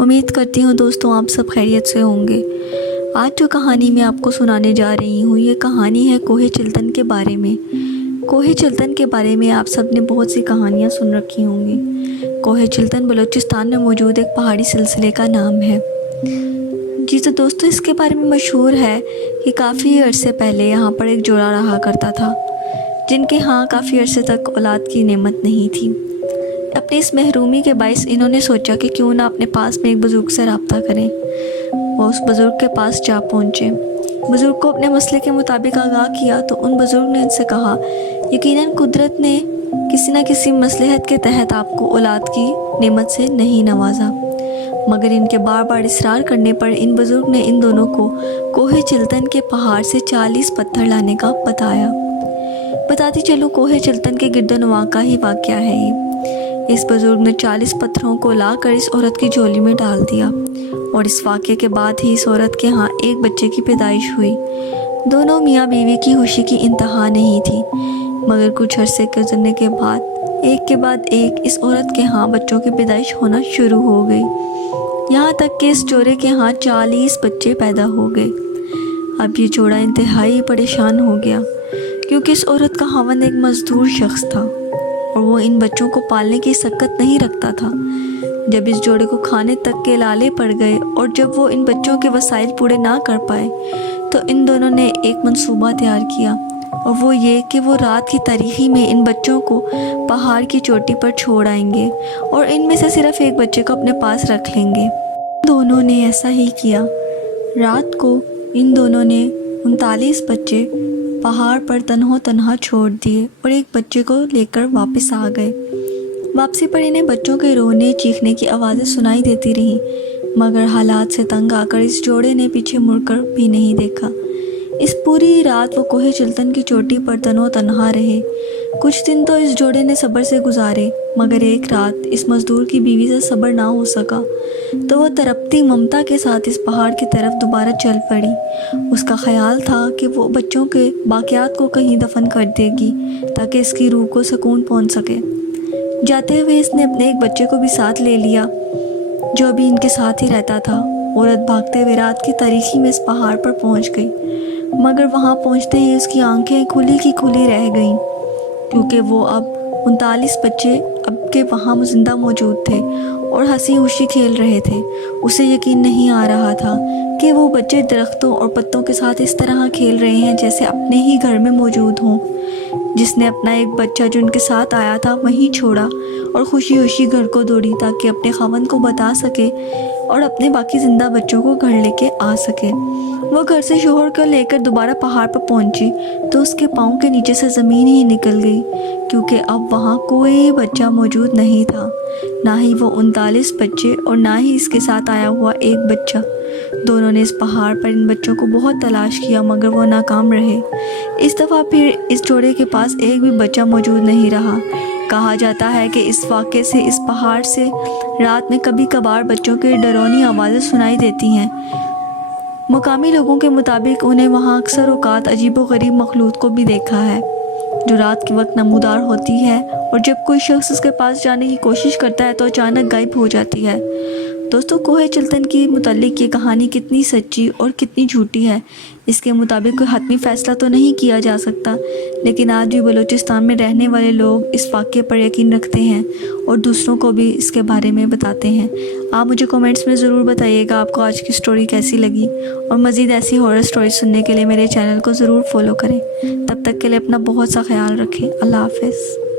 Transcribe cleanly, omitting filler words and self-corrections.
امید کرتی ہوں دوستوں آپ سب خیریت سے ہوں گے۔ آج جو کہانی میں آپ کو سنانے جا رہی ہوں یہ کہانی ہے کوہ چلتن کے بارے میں۔ کوہ چلتن کے بارے میں آپ سب نے بہت سی کہانیاں سن رکھی ہوں گی۔ کوہ چلتن بلوچستان میں موجود ایک پہاڑی سلسلے کا نام ہے۔ جی تو دوستوں اس کے بارے میں مشہور ہے کہ کافی عرصے پہلے یہاں پر ایک جوڑا رہا کرتا تھا جن کے ہاں کافی عرصے تک اولاد کی نعمت نہیں تھی۔ اپنی اس محرومی کے باعث انہوں نے سوچا کہ کیوں نہ اپنے پاس میں ایک بزرگ سے رابطہ کریں۔ وہ اس بزرگ کے پاس جا پہنچے، بزرگ کو اپنے مسئلے کے مطابق آگاہ کیا تو ان بزرگ نے ان سے کہا یقیناً قدرت نے کسی نہ کسی مصلحت کے تحت آپ کو اولاد کی نعمت سے نہیں نوازا، مگر ان کے بار بار اصرار کرنے پر ان بزرگ نے ان دونوں کو کوہ چلتن کے پہاڑ سے 40 پتھر لانے کا بتایا۔ بتاتی چلو کوہ چلتن کے گرد و نواح کا ہی واقعہ ہے یہ۔ اس بزرگ نے 40 پتھروں کو لا کر اس عورت کی جھولی میں ڈال دیا اور اس واقعے کے بعد ہی اس عورت کے ہاں ایک بچے کی پیدائش ہوئی۔ دونوں میاں بیوی کی خوشی کی انتہا نہیں تھی، مگر کچھ عرصے گزرنے کے بعد ایک اس عورت کے ہاں بچوں کی پیدائش ہونا شروع ہو گئی، یہاں تک کہ اس جوڑے کے ہاں 40 بچے پیدا ہو گئے۔ اب یہ جوڑا انتہائی پریشان ہو گیا کیونکہ اس عورت کا خاوند ایک مزدور شخص تھا اور وہ ان بچوں کو پالنے کی سکت نہیں رکھتا تھا۔ جب اس جوڑے کو کھانے تک کے لالے پڑ گئے اور جب وہ ان بچوں کے وسائل پورے نہ کر پائے تو ان دونوں نے ایک منصوبہ تیار کیا، اور وہ یہ کہ وہ رات کی تاریکی میں ان بچوں کو پہاڑ کی چوٹی پر چھوڑ آئیں گے اور ان میں سے صرف ایک بچے کو اپنے پاس رکھ لیں گے۔ دونوں نے ایسا ہی کیا۔ رات کو ان دونوں نے 39 بچے پہاڑ پر تنہا چھوڑ دیے اور ایک بچے کو لے کر واپس آ گئے۔ واپسی پر انہیں بچوں کے رونے چیخنے کی آوازیں سنائی دیتی رہیں، مگر حالات سے تنگ آ کر اس جوڑے نے پیچھے مڑ کر بھی نہیں دیکھا۔ اس پوری رات وہ کوہ چلتن کی چوٹی پر تنہا رہے۔ کچھ دن تو اس جوڑے نے صبر سے گزارے، مگر ایک رات اس مزدور کی بیوی سے صبر نہ ہو سکا تو وہ تڑپتی ممتا کے ساتھ اس پہاڑ کی طرف دوبارہ چل پڑی۔ اس کا خیال تھا کہ وہ بچوں کے باقیات کو کہیں دفن کر دے گی تاکہ اس کی روح کو سکون پہنچ سکے۔ جاتے ہوئے اس نے اپنے ایک بچے کو بھی ساتھ لے لیا جو ابھی ان کے ساتھ ہی رہتا تھا۔ عورت بھاگتے ہوئے رات کی تاریکی میں اس پہاڑ پر پہنچ گئی، مگر وہاں پہنچتے ہی اس کی آنکھیں کھلی کی کھلی رہ گئیں کیونکہ وہ اب 39 بچے اب کے وہاں زندہ موجود تھے اور ہنسی خوشی کھیل رہے تھے۔ اسے یقین نہیں آ رہا تھا کہ وہ بچے درختوں اور پتوں کے ساتھ اس طرح کھیل رہے ہیں جیسے اپنے ہی گھر میں موجود ہوں۔ جس نے اپنا ایک بچہ جو ان کے ساتھ آیا تھا وہیں چھوڑا اور خوشی خوشی گھر کو دوڑی تاکہ اپنے خاوند کو بتا سکے اور اپنے باقی زندہ بچوں کو گھر لے کے آ سکے۔ وہ گھر سے شوہر کو لے کر دوبارہ پہاڑ پر پہنچی تو اس کے پاؤں کے نیچے سے زمین ہی نکل گئی کیونکہ اب وہاں کوئی بچہ موجود نہیں تھا، نہ ہی وہ 39 بچے اور نہ ہی اس کے ساتھ آیا ہوا ایک بچہ۔ دونوں نے اس پہاڑ پر ان بچوں کو بہت تلاش کیا مگر وہ ناکام رہے۔ اس دفعہ پھر اس جوڑے کے پاس ایک بھی بچہ موجود نہیں رہا۔ کہا جاتا ہے کہ اس واقعے سے اس پہاڑ سے رات میں کبھی کبھار بچوں کی ڈرونی آوازیں سنائی دیتی ہیں۔ مقامی لوگوں کے مطابق انہیں وہاں اکثر اوقات عجیب و غریب مخلوق کو بھی دیکھا ہے جو رات کے وقت نمودار ہوتی ہے اور جب کوئی شخص اس کے پاس جانے کی کوشش کرتا ہے تو اچانک غائب ہو جاتی ہے۔ دوستوں کوہ چلتن کی متعلق یہ کہانی کتنی سچی اور کتنی جھوٹی ہے اس کے مطابق کوئی حتمی فیصلہ تو نہیں کیا جا سکتا، لیکن آج بھی بلوچستان میں رہنے والے لوگ اس واقعے پر یقین رکھتے ہیں اور دوسروں کو بھی اس کے بارے میں بتاتے ہیں۔ آپ مجھے کمنٹس میں ضرور بتائیے گا آپ کو آج کی سٹوری کیسی لگی، اور مزید ایسی ہارر سٹوری سننے کے لیے میرے چینل کو ضرور فالو کریں۔ تب تک کے لیے اپنا بہت سا خیال رکھیں۔ اللہ حافظ۔